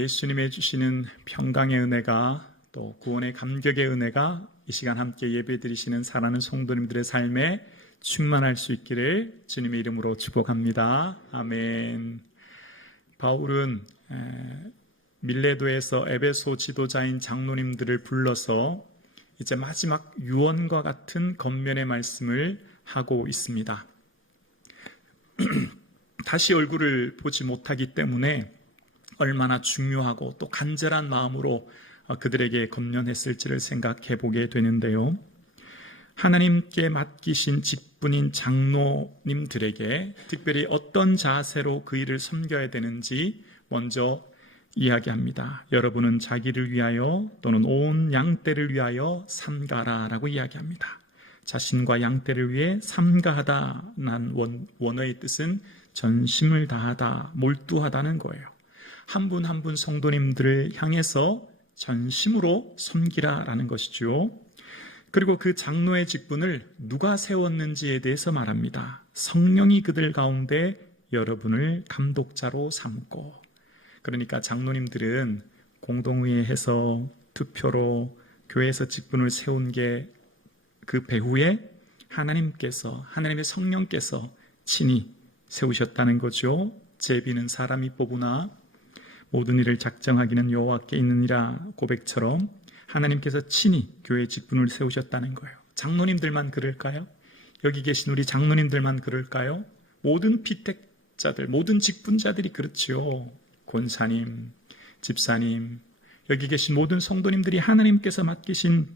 예수님의 주시는 평강의 은혜가 또 구원의 감격의 은혜가 이 시간 함께 예배드리시는 사랑하는 성도님들의 삶에 충만할 수 있기를 주님의 이름으로 축복합니다. 아멘. 바울은 밀레도에서 에베소 지도자인 장로님들을 불러서 이제 마지막 유언과 같은 겉면의 말씀을 하고 있습니다. 다시 얼굴을 보지 못하기 때문에 얼마나 중요하고 또 간절한 마음으로 그들에게 건면했을지를 생각해 보게 되는데요. 하나님께 맡기신 직분인 장로님들에게 특별히 어떤 자세로 그 일을 섬겨야 되는지 먼저 이야기합니다. 여러분은 자기를 위하여 또는 온 양떼를 위하여 삼가라라고 이야기합니다. 자신과 양떼를 위해 삼가하다는 원어의 뜻은 전심을 다하다, 몰두하다는 거예요. 한 분 한 분 성도님들을 향해서 전심으로 섬기라라는 것이죠. 그리고 그 장로의 직분을 누가 세웠는지에 대해서 말합니다. 성령이 그들 가운데 여러분을 감독자로 삼고 그러니까 장로님들은 공동회의해서 투표로 교회에서 직분을 세운 게 그 배후에 하나님께서 하나님의 성령께서 친히 세우셨다는 거죠. 제비는 사람이 뽑으나 모든 일을 작정하기는 여호와께 있느니라 고백처럼 하나님께서 친히 교회 직분을 세우셨다는 거예요. 장로님들만 그럴까요? 여기 계신 우리 장로님들만 그럴까요? 모든 피택자들, 모든 직분자들이 그렇지요. 권사님, 집사님, 여기 계신 모든 성도님들이 하나님께서 맡기신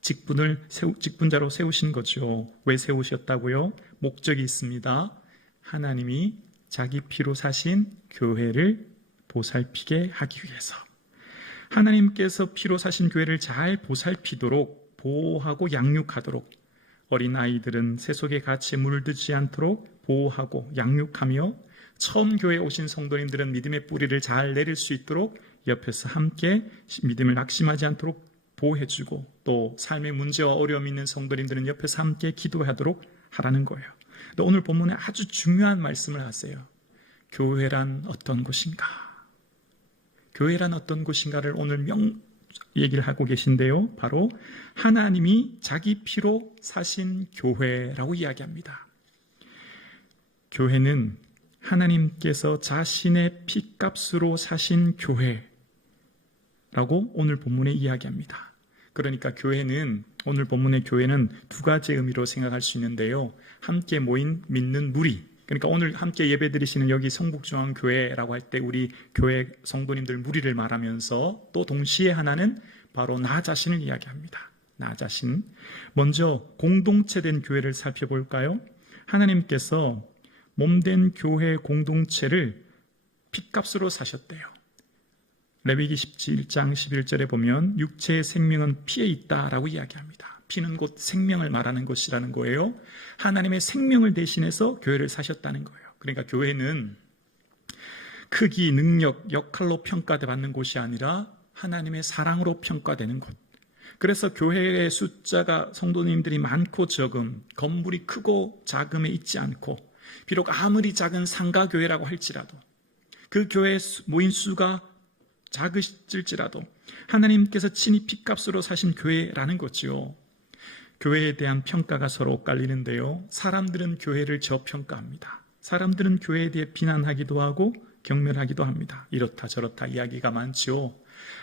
직분을 세우, 직분자로 세우신 거죠. 왜 세우셨다고요? 목적이 있습니다. 하나님이 자기 피로 사신 교회를 보살피게 하기 위해서 하나님께서 피로 사신 교회를 잘 보살피도록 보호하고 양육하도록 어린 아이들은 세속의 가치에 물들지 않도록 보호하고 양육하며 처음 교회에 오신 성도님들은 믿음의 뿌리를 잘 내릴 수 있도록 옆에서 함께 믿음을 낙심하지 않도록 보호해주고 또 삶의 문제와 어려움이 있는 성도님들은 옆에서 함께 기도하도록 하라는 거예요. 오늘 본문에 아주 중요한 말씀을 하세요. 교회란 어떤 곳인가? 교회란 어떤 곳인가를 오늘 명 얘기를 하고 계신데요. 바로 하나님이 자기 피로 사신 교회라고 이야기합니다. 교회는 하나님께서 자신의 피값으로 사신 교회라고 오늘 본문에 이야기합니다. 그러니까 교회는 오늘 본문의 교회는 두 가지 의미로 생각할 수 있는데요. 함께 모인 믿는 무리. 그러니까 오늘 함께 예배드리시는 여기 성북중앙교회라고 할 때 우리 교회 성도님들 무리를 말하면서 또 동시에 하나는 바로 나 자신을 이야기합니다. 나 자신. 먼저 공동체된 교회를 살펴볼까요? 하나님께서 몸된 교회 공동체를 핏값으로 사셨대요. 레위기 17장 11절에 보면 육체의 생명은 피에 있다라고 이야기합니다. 피는 곧 생명을 말하는 것이라는 거예요. 하나님의 생명을 대신해서 교회를 사셨다는 거예요. 그러니까 교회는 크기, 능력, 역할로 평가받는 곳이 아니라 하나님의 사랑으로 평가되는 곳. 그래서 교회의 숫자가 성도님들이 많고 적음, 건물이 크고 작음에 있지 않고, 비록 아무리 작은 상가교회라고 할지라도, 그 교회 모인 수가 작으실지라도 하나님께서 친히 핏값으로 사신 교회라는 거지요. 교회에 대한 평가가 서로 엇갈리는데요. 사람들은 교회를 저평가합니다. 사람들은 교회에 대해 비난하기도 하고 경멸하기도 합니다. 이렇다 저렇다 이야기가 많지요.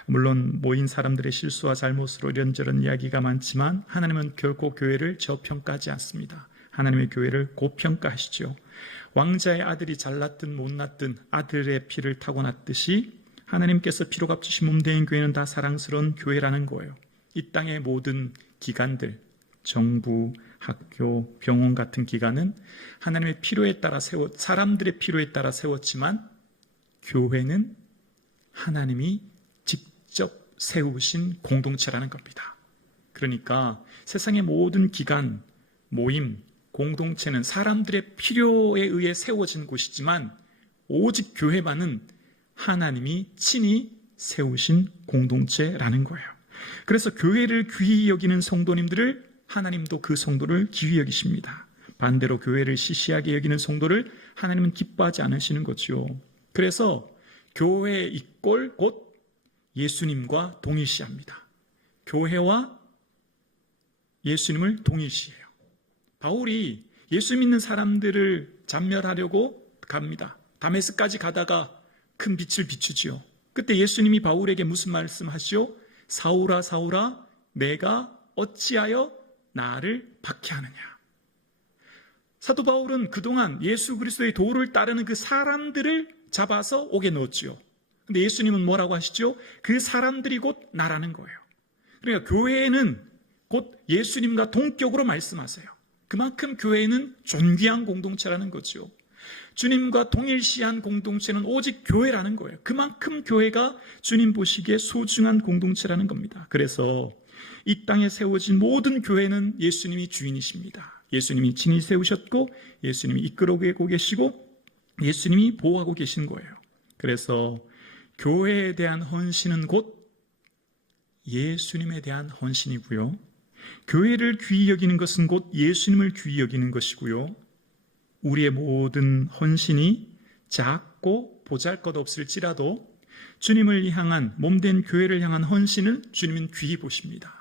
물론 모인 사람들의 실수와 잘못으로 이런저런 이야기가 많지만 하나님은 결코 교회를 저평가하지 않습니다. 하나님의 교회를 고평가하시죠. 왕자의 아들이 잘났든 못났든 아들의 피를 타고났듯이 하나님께서 피로 값주신 몸 대인 교회는 다 사랑스러운 교회라는 거예요. 이 땅의 모든 기관들, 정부, 학교, 병원 같은 기관은 하나님의 필요에 따라 세워 사람들의 필요에 따라 세웠지만 교회는 하나님이 직접 세우신 공동체라는 겁니다. 그러니까 세상의 모든 기관, 모임, 공동체는 사람들의 필요에 의해 세워진 곳이지만 오직 교회만은 하나님이 친히 세우신 공동체라는 거예요. 그래서 교회를 귀히 여기는 성도님들을 하나님도 그 성도를 귀히 여기십니다. 반대로 교회를 시시하게 여기는 성도를 하나님은 기뻐하지 않으시는 거지요. 그래서 교회의 이꼴 곧 예수님과 동일시합니다. 교회와 예수님을 동일시해요. 바울이 예수 믿는 사람들을 잔멸하려고 갑니다. 다메스까지 가다가 큰 빛을 비추지요. 그때 예수님이 바울에게 무슨 말씀하시오? 사울아 사울아 내가 어찌하여 나를 박해하느냐. 사도 바울은 그동안 예수 그리스도의 도를 따르는 그 사람들을 잡아서 옥에 넣었지요. 근데 예수님은 뭐라고 하시죠? 그 사람들이 곧 나라는 거예요. 그러니까 교회는 곧 예수님과 동격으로 말씀하세요. 그만큼 교회는 존귀한 공동체라는 거죠. 주님과 동일시한 공동체는 오직 교회라는 거예요. 그만큼 교회가 주님 보시기에 소중한 공동체라는 겁니다. 그래서 이 땅에 세워진 모든 교회는 예수님이 주인이십니다. 예수님이 친히 세우셨고 예수님이 이끌어가고 계시고 예수님이 보호하고 계신 거예요. 그래서 교회에 대한 헌신은 곧 예수님에 대한 헌신이고요. 교회를 귀히 여기는 것은 곧 예수님을 귀히 여기는 것이고요. 우리의 모든 헌신이 작고 보잘 것 없을지라도 주님을 향한 몸된 교회를 향한 헌신을 주님은 귀히 보십니다.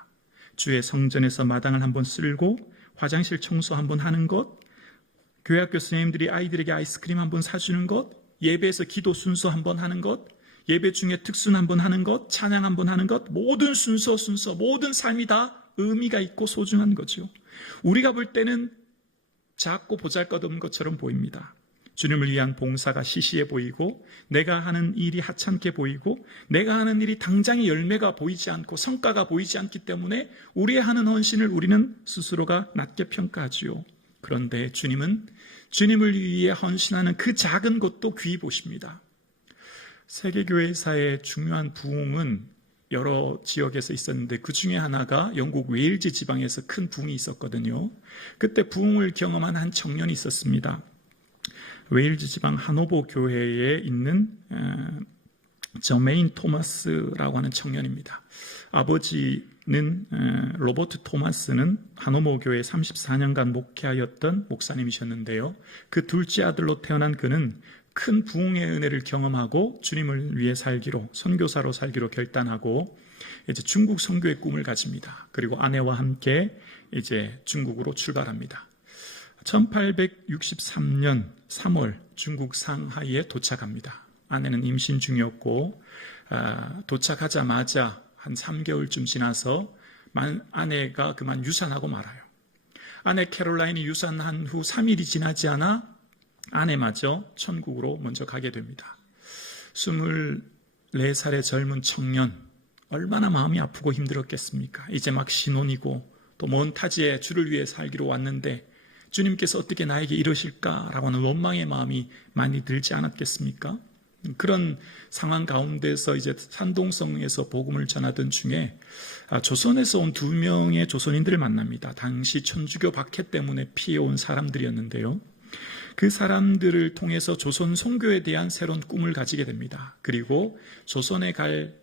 주의 성전에서 마당을 한번 쓸고 화장실 청소 한번 하는 것, 교회 학교 선생님들이 아이들에게 아이스크림 한번 사주는 것, 예배에서 기도 순서 한번 하는 것, 예배 중에 특순 한번 하는 것, 찬양 한번 하는 것, 모든 순서 순서, 모든 삶이 다 의미가 있고 소중한 거죠. 우리가 볼 때는 작고 보잘것없는 것처럼 보입니다. 주님을 위한 봉사가 시시해 보이고 내가 하는 일이 하찮게 보이고 내가 하는 일이 당장의 열매가 보이지 않고 성과가 보이지 않기 때문에 우리의 하는 헌신을 우리는 스스로가 낮게 평가하지요. 그런데 주님은 주님을 위해 헌신하는 그 작은 것도 귀히 보십니다. 세계교회사의 중요한 부흥은 여러 지역에서 있었는데 그 중에 하나가 영국 웨일즈 지방에서 큰 부흥이 있었거든요. 그때 부흥을 경험한 한 청년이 있었습니다. 웨일즈 지방 하노버 교회에 있는 저메인 토마스라고 하는 청년입니다. 아버지는 로버트 토마스는 하노버 교회 34년간 목회하였던 목사님이셨는데요. 그 둘째 아들로 태어난 그는 큰 부흥의 은혜를 경험하고 주님을 위해 살기로 선교사로 살기로 결단하고 이제 중국 선교의 꿈을 가집니다. 그리고 아내와 함께 이제 중국으로 출발합니다. 1863년 3월 중국 상하이에 도착합니다. 아내는 임신 중이었고 아, 도착하자마자 한 3개월쯤 지나서 아내가 그만 유산하고 말아요. 아내 캐롤라인이 유산한 후 3일이 지나지 않아 아내마저 천국으로 먼저 가게 됩니다. 24살의 젊은 청년, 얼마나 마음이 아프고 힘들었겠습니까? 이제 막 신혼이고 또 먼 타지에 주를 위해 살기로 왔는데 주님께서 어떻게 나에게 이러실까라고 하는 원망의 마음이 많이 들지 않았겠습니까? 그런 상황 가운데서 이제 산동성에서 복음을 전하던 중에 아, 조선에서 온 두 명의 조선인들을 만납니다. 당시 천주교 박해 때문에 피해온 사람들이었는데요. 그 사람들을 통해서 조선 송교에 대한 새로운 꿈을 가지게 됩니다. 그리고 조선에 갈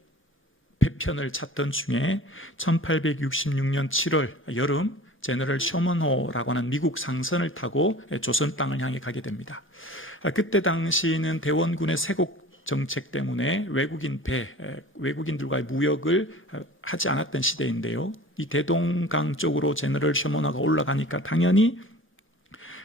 배편을 찾던 중에 1866년 7월 여름 제너럴 셔먼호라고 하는 미국 상선을 타고 조선 땅을 향해 가게 됩니다. 그때 당시는 대원군의 세곡 정책 때문에 외국인 배, 외국인들과의 무역을 하지 않았던 시대인데요. 이 대동강 쪽으로 제너럴 셔먼호가 올라가니까 당연히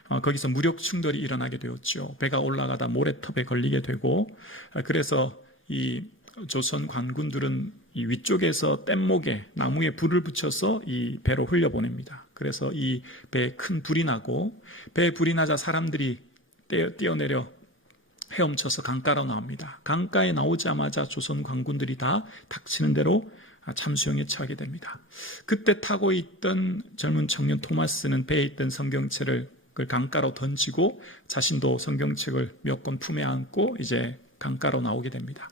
어, 거기서 무력 충돌이 일어나게 되었죠. 배가 올라가다 모래톱에 걸리게 되고 아, 그래서 이 조선 관군들은 이 위쪽에서 뗏목에 나무에 불을 붙여서 이 배로 흘려보냅니다. 그래서 이 배에 큰 불이 나고 배에 불이 나자 사람들이 뛰어내려 헤엄쳐서 강가로 나옵니다. 강가에 나오자마자 조선 관군들이 다 닥치는 대로 참수형에 처하게 됩니다. 그때 타고 있던 젊은 청년 토마스는 배에 있던 성경책을 그걸 강가로 던지고 자신도 성경책을 몇 권 품에 안고 이제 강가로 나오게 됩니다.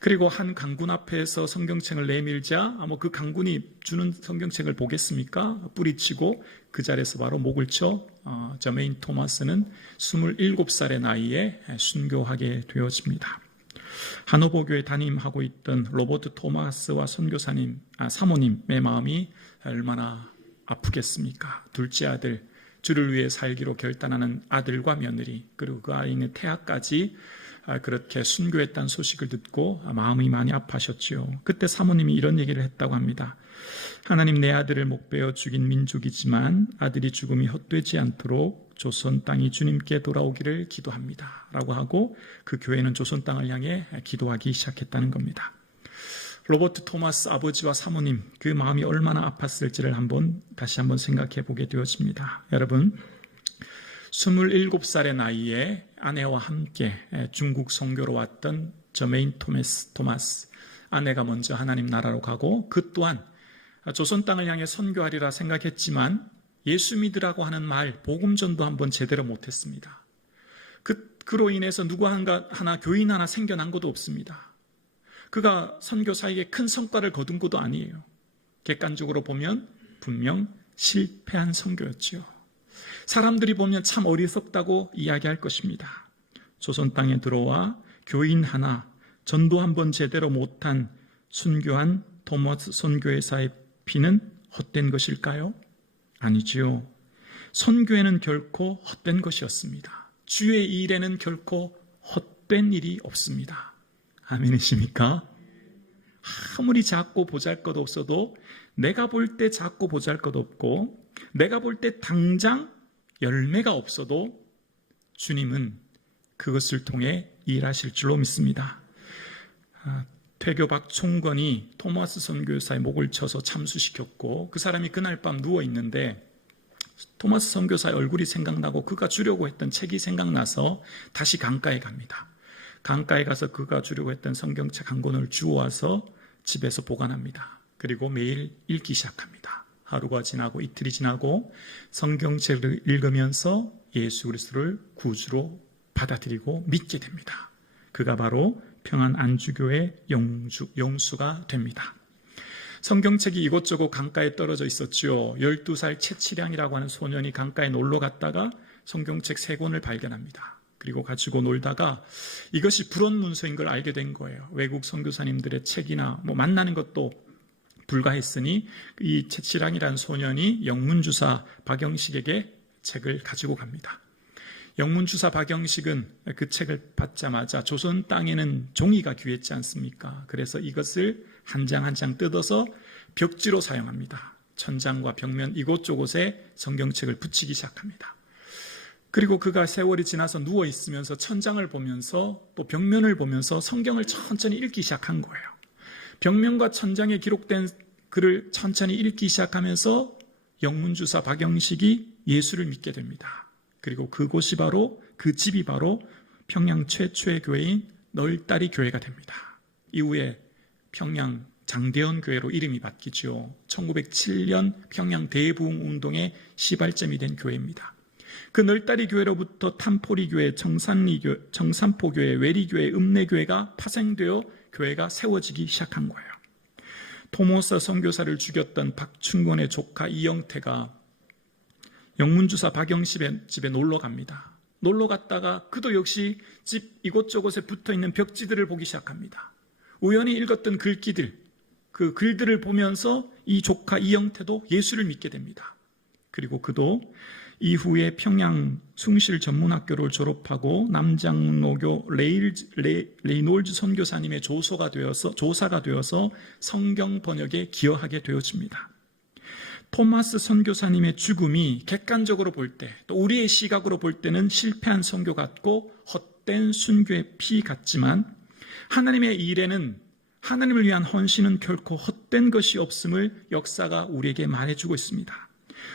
그리고 한 강군 앞에서 성경책을 내밀자 뭐그 강군이 주는 성경책을 보겠습니까? 뿌리치고 그 자리에서 바로 목을 쳐 어, 저메인 토마스는 27살의 나이에 순교하게 되어집니다. 하노버교에 담임하고 있던 로버트 토마스와 선교사님, 아, 사모님의 마음이 얼마나 아프겠습니까? 둘째 아들 주를 위해 살기로 결단하는 아들과 며느리 그리고 그 아이는 태아까지 아, 그렇게 순교했다는 소식을 듣고 마음이 많이 아파하셨지요. 그때 사모님이 이런 얘기를 했다고 합니다. 하나님 내 아들을 목베어 죽인 민족이지만 아들이 죽음이 헛되지 않도록 조선 땅이 주님께 돌아오기를 기도합니다. 라고 하고 그 교회는 조선 땅을 향해 기도하기 시작했다는 겁니다. 로버트 토마스 아버지와 사모님 그 마음이 얼마나 아팠을지를 한번 다시 한번 생각해 보게 되어집니다. 여러분 27살의 나이에 아내와 함께 중국 선교로 왔던 저메인 토마스, 토마스 아내가 먼저 하나님 나라로 가고 그 또한 조선 땅을 향해 선교하리라 생각했지만 예수 믿으라고 하는 말 복음 전도 한번 제대로 못했습니다. 그, 그로 인해서 누구 한가, 하나 교인 하나 생겨난 것도 없습니다. 그가 선교사에게 큰 성과를 거둔 것도 아니에요. 객관적으로 보면 분명 실패한 선교였지요. 사람들이 보면 참 어리석다고 이야기할 것입니다. 조선 땅에 들어와 교인 하나, 전도 한번 제대로 못한 순교한 토마스 선교회사의 피는 헛된 것일까요? 아니지요. 선교회는 결코 헛된 것이었습니다. 주의 일에는 결코 헛된 일이 없습니다. 아멘이십니까? 아무리 작고 보잘 것 없어도 내가 볼 때 작고 보잘 것 없고 내가 볼 때 당장 열매가 없어도 주님은 그것을 통해 일하실 줄로 믿습니다. 아, 퇴교박 총권이 토마스 선교사의 목을 쳐서 참수시켰고 그 사람이 그날 밤 누워 있는데 토마스 선교사의 얼굴이 생각나고 그가 주려고 했던 책이 생각나서 다시 강가에 갑니다. 강가에 가서 그가 주려고 했던 성경책 한 권을 주워와서 집에서 보관합니다. 그리고 매일 읽기 시작합니다. 하루가 지나고 이틀이 지나고 성경책을 읽으면서 예수 그리스도를 구주로 받아들이고 믿게 됩니다. 그가 바로 평안 안주교의 영주, 영수가 됩니다. 성경책이 이곳저곳 강가에 떨어져 있었지요. 12살 채치량이라고 하는 소년이 강가에 놀러 갔다가 성경책 세 권을 발견합니다. 그리고 가지고 놀다가 이것이 불원 문서인 걸 알게 된 거예요. 외국 선교사님들의 책이나 뭐 만나는 것도 불가했으니 이 채치랑이라는 소년이 영문주사 박영식에게 책을 가지고 갑니다. 영문주사 박영식은 그 책을 받자마자 조선 땅에는 종이가 귀했지 않습니까? 그래서 이것을 한 장 한 장 뜯어서 벽지로 사용합니다. 천장과 벽면 이곳저곳에 성경책을 붙이기 시작합니다. 그리고 그가 세월이 지나서 누워 있으면서 천장을 보면서 또 벽면을 보면서 성경을 천천히 읽기 시작한 거예요. 벽면과 천장에 기록된 글을 천천히 읽기 시작하면서 영문주사 박영식이 예수를 믿게 됩니다. 그리고 그곳이 바로 그 집이 바로 평양 최초의 교회인 널다리 교회가 됩니다. 이후에 평양 장대현 교회로 이름이 바뀌죠. 1907년 평양 대부흥 운동의 시발점이 된 교회입니다. 그 널다리 교회로부터 탄포리 교회, 정산리 교회, 정산포 교회, 외리 교회, 음내 교회가 파생되어 교회가 세워지기 시작한 거예요. 토모사 선교사를 죽였던 박춘권의 조카 이영태가 영문주사 박영십의 집에 놀러 갑니다. 놀러 갔다가 그도 역시 집 이곳저곳에 붙어 있는 벽지들을 보기 시작합니다. 우연히 읽었던 글귀들, 그 글들을 보면서 이 조카 이영태도 예수를 믿게 됩니다. 그리고 그도 이후에 평양 숭실 전문학교를 졸업하고 남장로교 레일, 레, 레이놀즈 선교사님의 조소가 되어서 조사가 되어서 성경 번역에 기여하게 되어집니다. 토마스 선교사님의 죽음이 객관적으로 볼 때, 또 우리의 시각으로 볼 때는 실패한 선교 같고 헛된 순교의 피 같지만 하나님의 일에는 하나님을 위한 헌신은 결코 헛된 것이 없음을 역사가 우리에게 말해주고 있습니다.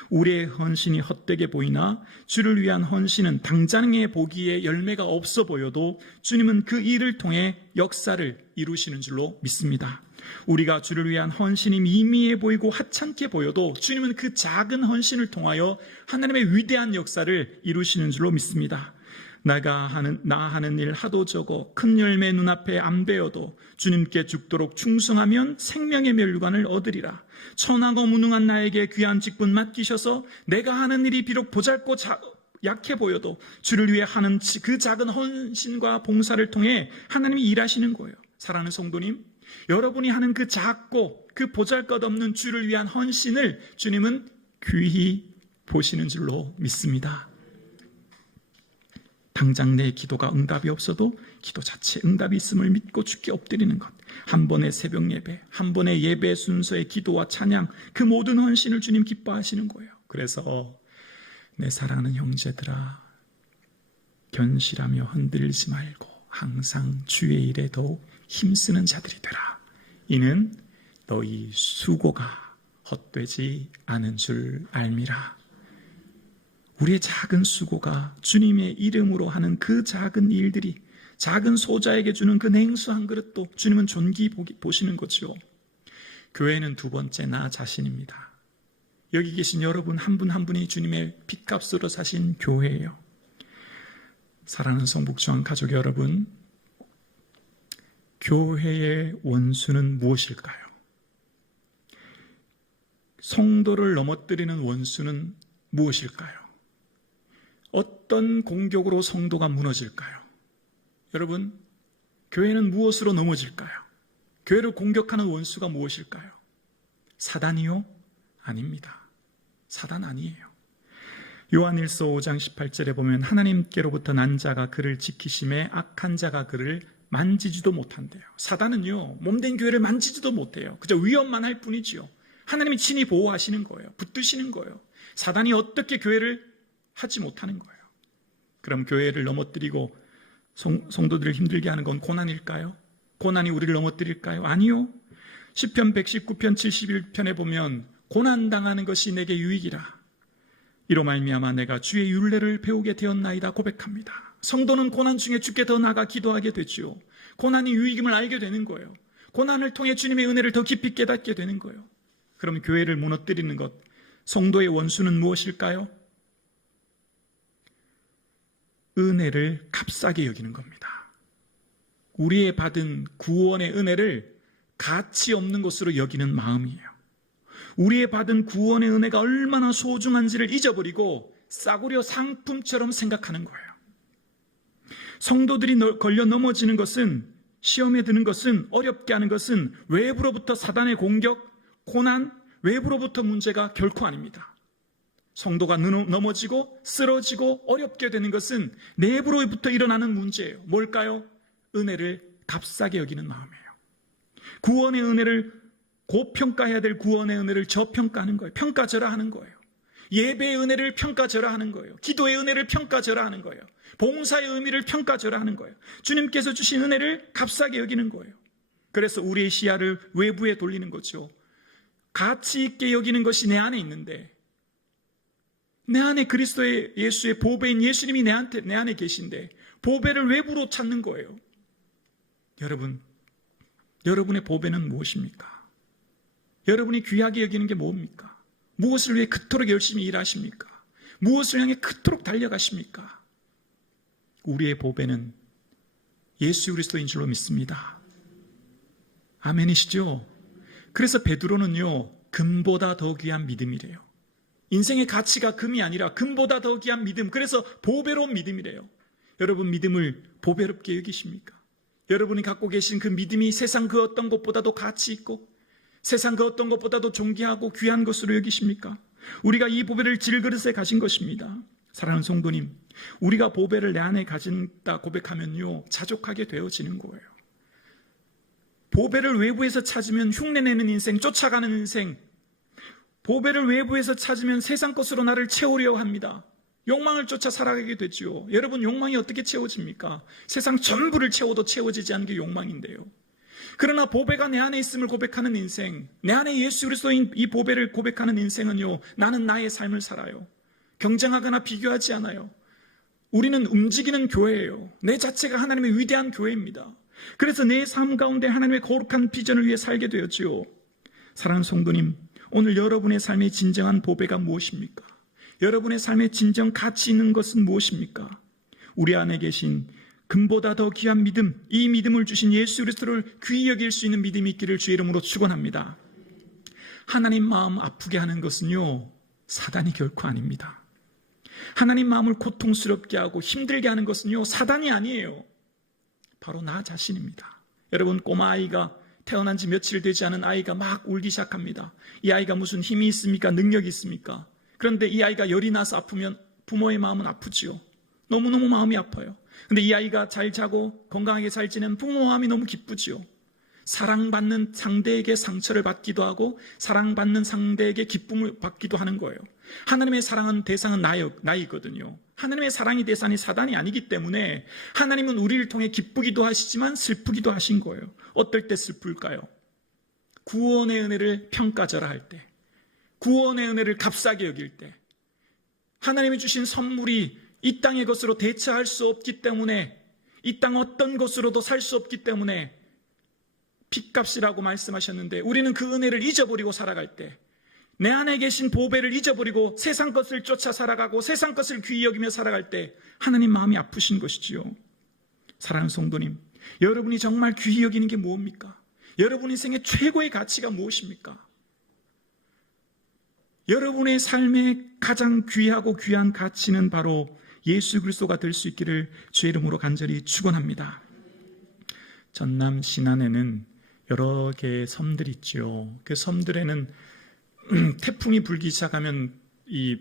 우리의 헌신이 헛되게 보이나 주를 위한 헌신은 당장에 보기에 열매가 없어 보여도 주님은 그 일을 통해 역사를 이루시는 줄로 믿습니다. 우리가 주를 위한 헌신이 미미해 보이고 하찮게 보여도 주님은 그 작은 헌신을 통하여 하나님의 위대한 역사를 이루시는 줄로 믿습니다. 내가 하는 나 하는 일 하도 적어 큰 열매 눈앞에 안 베어도 주님께 죽도록 충성하면 생명의 멸관을 얻으리라. 천하고 무능한 나에게 귀한 직분 맡기셔서 내가 하는 일이 비록 보잘것 약해 보여도 주를 위해 하는 그 작은 헌신과 봉사를 통해 하나님이 일하시는 거예요. 사랑하는 성도님, 여러분이 하는 그 작고 그 보잘것 없는 주를 위한 헌신을 주님은 귀히 보시는 줄로 믿습니다. 당장 내 기도가 응답이 없어도 기도 자체 응답이 있음을 믿고 죽게 엎드리는 것. 한 번의 새벽 예배, 한 번의 예배 순서의 기도와 찬양, 그 모든 헌신을 주님 기뻐하시는 거예요. 그래서 내 사랑하는 형제들아, 견실하며 흔들리지 말고 항상 주의 일에 더욱 힘쓰는 자들이 되라. 이는 너희 수고가 헛되지 않은 줄 알미라. 우리의 작은 수고가 주님의 이름으로 하는 그 작은 일들이 작은 소자에게 주는 그 냉수 한 그릇도 주님은 존귀 보시는 거죠. 교회는 두 번째 나 자신입니다. 여기 계신 여러분 한 분한 분이 주님의 핏값으로 사신 교회예요. 사랑하는 성북중앙 가족 여러분, 교회의 원수는 무엇일까요? 성도를 넘어뜨리는 원수는 무엇일까요? 어떤 공격으로 성도가 무너질까요? 여러분, 교회는 무엇으로 넘어질까요? 교회를 공격하는 원수가 무엇일까요? 사단이요? 아닙니다. 사단 아니에요. 요한일서 5장 18절에 보면 하나님께로부터 난 자가 그를 지키심에 악한 자가 그를 만지지도 못한대요. 사단은요, 몸된 교회를 만지지도 못해요. 그저 위험만 할 뿐이지요. 하나님이 친히 보호하시는 거예요. 붙드시는 거예요. 사단이 어떻게 교회를 하지 못하는 거예요. 그럼 교회를 넘어뜨리고 성, 성도들을 힘들게 하는 건 고난일까요? 고난이 우리를 넘어뜨릴까요? 아니요. 10편 119편 71편에 보면 고난 당하는 것이 내게 유익이라. 이로 말미암아 내가 주의 율례를 배우게 되었나이다 고백합니다. 성도는 고난 중에 주께 더 나가 기도하게 되지요. 고난이 유익임을 알게 되는 거예요. 고난을 통해 주님의 은혜를 더 깊이 깨닫게 되는 거예요. 그럼 교회를 무너뜨리는 것, 성도의 원수는 무엇일까요? 은혜를 값싸게 여기는 겁니다. 우리의 받은 구원의 은혜를 가치 없는 것으로 여기는 마음이에요. 우리의 받은 구원의 은혜가 얼마나 소중한지를 잊어버리고 싸구려 상품처럼 생각하는 거예요. 성도들이 걸려 넘어지는 것은 시험에 드는 것은 어렵게 하는 것은 외부로부터 사단의 공격, 고난, 외부로부터 문제가 결코 아닙니다. 성도가 넘어지고 쓰러지고 어렵게 되는 것은 내부로부터 일어나는 문제예요. 뭘까요? 은혜를 값싸게 여기는 마음이에요. 구원의 은혜를 고평가해야 될 구원의 은혜를 저평가하는 거예요. 평가절하 하는 거예요. 예배의 은혜를 평가절하 하는 거예요. 기도의 은혜를 평가절하 하는 거예요. 봉사의 의미를 평가절하 하는 거예요. 주님께서 주신 은혜를 값싸게 여기는 거예요. 그래서 우리의 시야를 외부에 돌리는 거죠. 가치 있게 여기는 것이 내 안에 있는데 내 안에 그리스도의 예수의 보배인 예수님이 내한테 내 안에 계신데 보배를 외부로 찾는 거예요. 여러분, 여러분의 보배는 무엇입니까? 여러분이 귀하게 여기는 게 뭡니까? 무엇을 위해 그토록 열심히 일하십니까? 무엇을 향해 그토록 달려가십니까? 우리의 보배는 예수 그리스도인 줄로 믿습니다. 아멘이시죠? 그래서 베드로는요, 금보다 더 귀한 믿음이래요. 인생의 가치가 금이 아니라 금보다 더 귀한 믿음. 그래서 보배로운 믿음이래요. 여러분 믿음을 보배롭게 여기십니까? 여러분이 갖고 계신 그 믿음이 세상 그 어떤 것보다도 가치 있고 세상 그 어떤 것보다도 존귀하고 귀한 것으로 여기십니까? 우리가 이 보배를 질그릇에 가진 것입니다. 사랑하는 성도님, 우리가 보배를 내 안에 가진다 고백하면요, 자족하게 되어지는 거예요. 보배를 외부에서 찾으면 흉내내는 인생, 쫓아가는 인생, 보배를 외부에서 찾으면 세상 것으로 나를 채우려 합니다. 욕망을 쫓아 살아가게 되지요. 여러분 욕망이 어떻게 채워집니까? 세상 전부를 채워도 채워지지 않는 게 욕망인데요. 그러나 보배가 내 안에 있음을 고백하는 인생, 내 안에 예수 그리스도인 이 보배를 고백하는 인생은요. 나는 나의 삶을 살아요. 경쟁하거나 비교하지 않아요. 우리는 움직이는 교회예요. 내 자체가 하나님의 위대한 교회입니다. 그래서 내 삶 가운데 하나님의 거룩한 비전을 위해 살게 되었지요. 사랑하는 성도님, 오늘 여러분의 삶의 진정한 보배가 무엇입니까? 여러분의 삶의 진정 가치 있는 것은 무엇입니까? 우리 안에 계신 금보다 더 귀한 믿음, 이 믿음을 주신 예수 그리스도를 귀히 여길 수 있는 믿음이 있기를 주의 이름으로 축원합니다. 하나님 마음 아프게 하는 것은요, 사단이 결코 아닙니다. 하나님 마음을 고통스럽게 하고 힘들게 하는 것은요, 사단이 아니에요. 바로 나 자신입니다. 여러분, 꼬마 아이가 태어난 지 며칠 되지 않은 아이가 막 울기 시작합니다. 이 아이가 무슨 힘이 있습니까? 능력이 있습니까? 그런데 이 아이가 열이 나서 아프면 부모의 마음은 아프지요. 너무너무 마음이 아파요. 근데 이 아이가 잘 자고 건강하게 잘 지낸 부모 마음이 너무 기쁘지요. 사랑받는 상대에게 상처를 받기도 하고 사랑받는 상대에게 기쁨을 받기도 하는 거예요. 하나님의 사랑은 대상은 나이, 나이거든요. 하나님의 사랑이 대상이 사단이 아니기 때문에 하나님은 우리를 통해 기쁘기도 하시지만 슬프기도 하신 거예요. 어떨 때 슬플까요? 구원의 은혜를 평가절하 할 때, 구원의 은혜를 값싸게 여길 때, 하나님이 주신 선물이 이 땅의 것으로 대체할 수 없기 때문에 이 땅 어떤 것으로도 살 수 없기 때문에 핏값이라고 말씀하셨는데 우리는 그 은혜를 잊어버리고 살아갈 때 내 안에 계신 보배를 잊어버리고 세상 것을 쫓아 살아가고 세상 것을 귀히 여기며 살아갈 때 하나님 마음이 아프신 것이지요. 사랑하는 성도님, 여러분이 정말 귀히 여기는 게 무엇입니까? 여러분 인생의 최고의 가치가 무엇입니까? 여러분의 삶의 가장 귀하고 귀한 가치는 바로 예수 그리스도가 될 수 있기를 주의 이름으로 간절히 축원합니다. 전남 신안에는 여러 개의 섬들이 있죠. 그 섬들에는 태풍이 불기 시작하면 이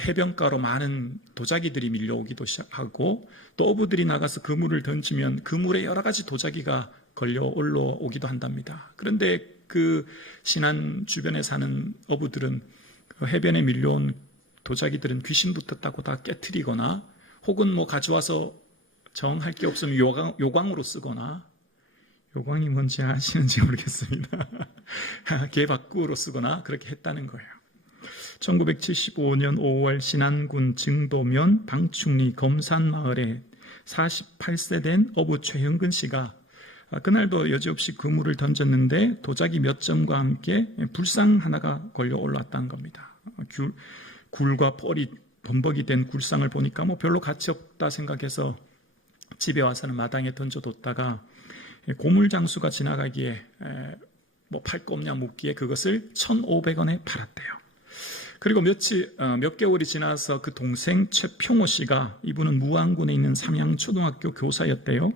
해변가로 많은 도자기들이 밀려오기도 시작하고 또 어부들이 나가서 그물을 던지면 그물에 여러 가지 도자기가 걸려 올라오기도 한답니다. 그런데 그 신안 주변에 사는 어부들은 그 해변에 밀려온 도자기들은 귀신 붙었다고 다 깨뜨리거나 혹은 뭐 가져와서 정할 게 없으면 요강, 요광으로 쓰거나 요광이 뭔지 아시는지 모르겠습니다. 개 밖으로 쓰거나 그렇게 했다는 거예요. 1975년 5월 신안군 증도면 방충리 검산마을에 48세 된 어부 최형근 씨가 그날도 여지없이 그물을 던졌는데 도자기 몇 점과 함께 불상 하나가 걸려 올랐다는 겁니다. 귤, 굴과 펄이 범벅이 된 굴상을 보니까 뭐 별로 가치 없다 생각해서 집에 와서는 마당에 던져뒀다가 고물 장수가 지나가기에 뭐 팔 거 없냐 묻기에 그것을 1,500원에 팔았대요. 그리고 며칠 어, 몇 개월이 지나서 그 동생 최평호 씨가 이분은 무안군에 있는 삼양 초등학교 교사였대요.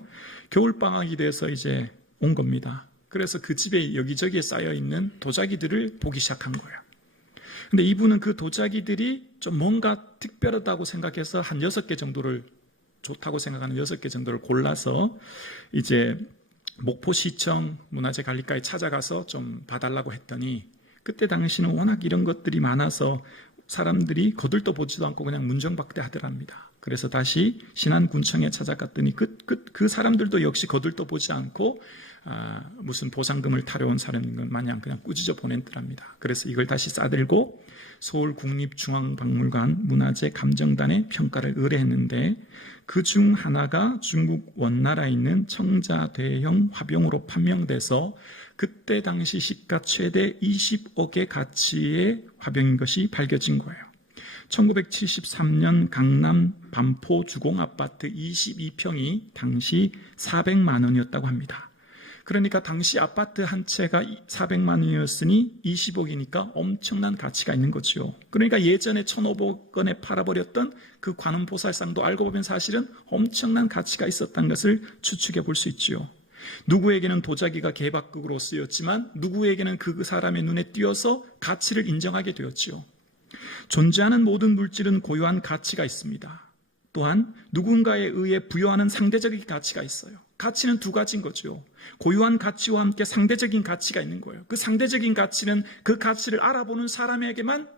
겨울 방학이 돼서 이제 온 겁니다. 그래서 그 집에 여기저기에 쌓여 있는 도자기들을 보기 시작한 거예요. 근데 이분은 그 도자기들이 좀 뭔가 특별하다고 생각해서 한 여섯 개 정도를 좋다고 생각하는 여섯 개 정도를 골라서 이제 목포시청 문화재 관리과에 찾아가서 좀 봐달라고 했더니 그때 당시는 워낙 이런 것들이 많아서 사람들이 거들떠 보지도 않고 그냥 문정박대 하더랍니다. 그래서 다시 신안군청에 찾아갔더니 그, 그, 그 사람들도 역시 거들떠 보지 않고 아, 무슨 보상금을 타려온 사람인 것 마냥 그냥 꾸짖어 보냈더랍니다. 그래서 이걸 다시 싸들고 서울 국립중앙박물관 문화재 감정단에 평가를 의뢰했는데 그 중 하나가 중국 원나라에 있는 청자 대형 화병으로 판명돼서 그때 당시 시가 최대 20억의 가치의 화병인 것이 밝혀진 거예요. 1973년 강남 반포 주공 아파트 22평이 당시 400만 원이었다고 합니다. 그러니까 당시 아파트 한 채가 400만 원이었으니 20억이니까 엄청난 가치가 있는 거죠. 그러니까 예전에 1,500원에 팔아버렸던 그 관음보살상도 알고 보면 사실은 엄청난 가치가 있었던 것을 추측해 볼 수 있지요. 누구에게는 도자기가 개박극으로 쓰였지만 누구에게는 그 사람의 눈에 띄어서 가치를 인정하게 되었지요. 존재하는 모든 물질은 고유한 가치가 있습니다. 또한 누군가에 의해 부여하는 상대적인 가치가 있어요. 가치는 두 가지인 거죠. 고유한 가치와 함께 상대적인 가치가 있는 거예요. 그 상대적인 가치는 그 가치를 알아보는 사람에게만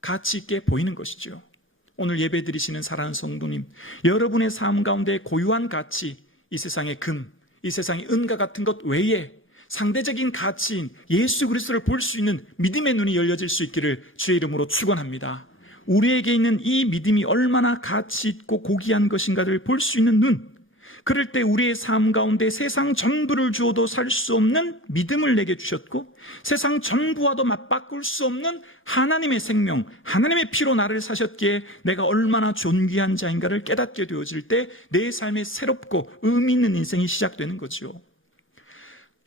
가치 있게 보이는 것이죠. 오늘 예배 드리시는 사랑하는 성도님, 여러분의 삶 가운데 고유한 가치, 이 세상의 금, 이 세상의 은과 같은 것 외에 상대적인 가치인 예수 그리스도를 볼 수 있는 믿음의 눈이 열려질 수 있기를 주의 이름으로 축원합니다. 우리에게 있는 이 믿음이 얼마나 가치 있고 고귀한 것인가를 볼 수 있는 눈, 그럴 때 우리의 삶 가운데 세상 전부를 주어도 살 수 없는 믿음을 내게 주셨고 세상 전부와도 맞바꿀 수 없는 하나님의 생명, 하나님의 피로 나를 사셨기에 내가 얼마나 존귀한 자인가를 깨닫게 되어질 때 내 삶에 새롭고 의미 있는 인생이 시작되는 거죠.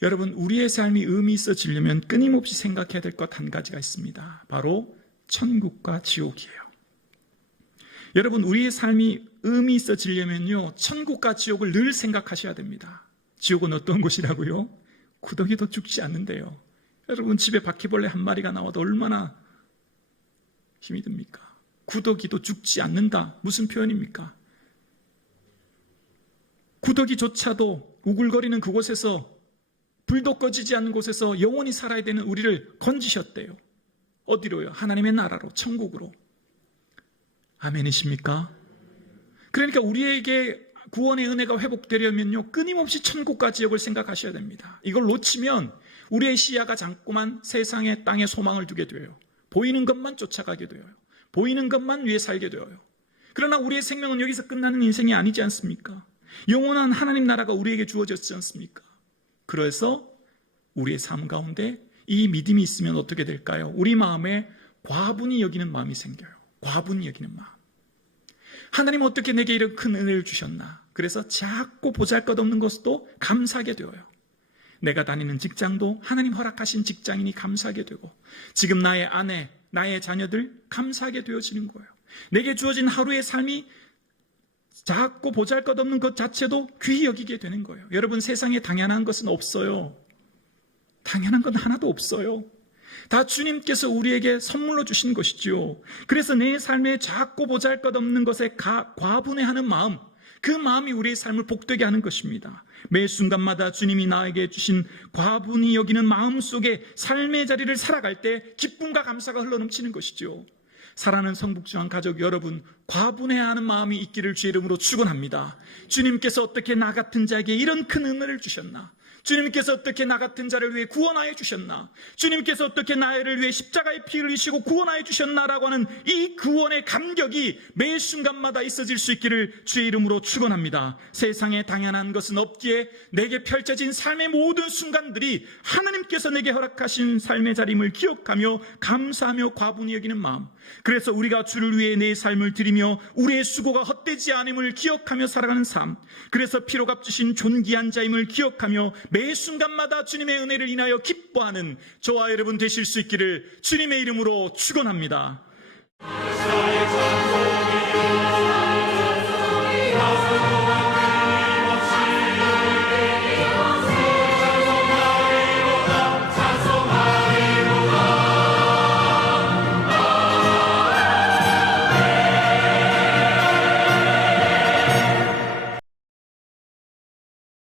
여러분, 우리의 삶이 의미 있어지려면 끊임없이 생각해야 될 것 한 가지가 있습니다. 바로 천국과 지옥이에요. 여러분, 우리의 삶이 의미 있어지려면요, 천국과 지옥을 늘 생각하셔야 됩니다. 지옥은 어떤 곳이라고요? 구더기도 죽지 않는데요. 여러분, 집에 바퀴벌레 한 마리가 나와도 얼마나 힘이 듭니까? 구더기도 죽지 않는다. 무슨 표현입니까? 구더기조차도 우글거리는 그곳에서 불도 꺼지지 않는 곳에서 영원히 살아야 되는 우리를 건지셨대요. 어디로요? 하나님의 나라로, 천국으로. 아멘이십니까? 그러니까 우리에게 구원의 은혜가 회복되려면요, 끊임없이 천국과 지역을 생각하셔야 됩니다. 이걸 놓치면 우리의 시야가 잠깐만 세상의 땅에 소망을 두게 돼요. 보이는 것만 쫓아가게 돼요. 보이는 것만 위해 살게 되어요. 그러나 우리의 생명은 여기서 끝나는 인생이 아니지 않습니까? 영원한 하나님 나라가 우리에게 주어졌지 않습니까? 그래서 우리의 삶 가운데 이 믿음이 있으면 어떻게 될까요? 우리 마음에 과분히 여기는 마음이 생겨요. 과분히 여기는 마음. 하나님 어떻게 내게 이런 큰 은혜를 주셨나? 그래서 작고 보잘것없는 것도 감사하게 되어요. 내가 다니는 직장도 하나님 허락하신 직장이니 감사하게 되고 지금 나의 아내, 나의 자녀들 감사하게 되어지는 거예요. 내게 주어진 하루의 삶이 작고 보잘것없는 것 자체도 귀히 여기게 되는 거예요. 여러분 세상에 당연한 것은 없어요. 당연한 건 하나도 없어요. 다 주님께서 우리에게 선물로 주신 것이지요. 그래서 내 삶에 작고 보잘것없는 것에 가, 과분해하는 마음, 그 마음이 우리의 삶을 복되게 하는 것입니다. 매 순간마다 주님이 나에게 주신 과분히 여기는 마음 속에 삶의 자리를 살아갈 때 기쁨과 감사가 흘러넘치는 것이죠. 사랑하는 성북중앙 가족 여러분, 과분해하는 마음이 있기를 주의 이름으로 축원합니다. 주님께서 어떻게 나 같은 자에게 이런 큰 은혜를 주셨나? 주님께서 어떻게 나 같은 자를 위해 구원하여 주셨나? 주님께서 어떻게 나를 위해 십자가의 피 흘리시고 구원하여 주셨나라고 하는 이 구원의 감격이 매 순간마다 있어질 수 있기를 주의 이름으로 축원합니다. 세상에 당연한 것은 없기에 내게 펼쳐진 삶의 모든 순간들이 하나님께서 내게 허락하신 삶의 자림을 기억하며 감사하며 과분히 여기는 마음. 그래서 우리가 주를 위해 내 삶을 드리며 우리의 수고가 헛되지 않음을 기억하며 살아가는 삶. 그래서 피로 값주신 존귀한 자임을 기억하며 매 순간마다 주님의 은혜를 인하여 기뻐하는 저와 여러분 되실 수 있기를 주님의 이름으로 축원합니다.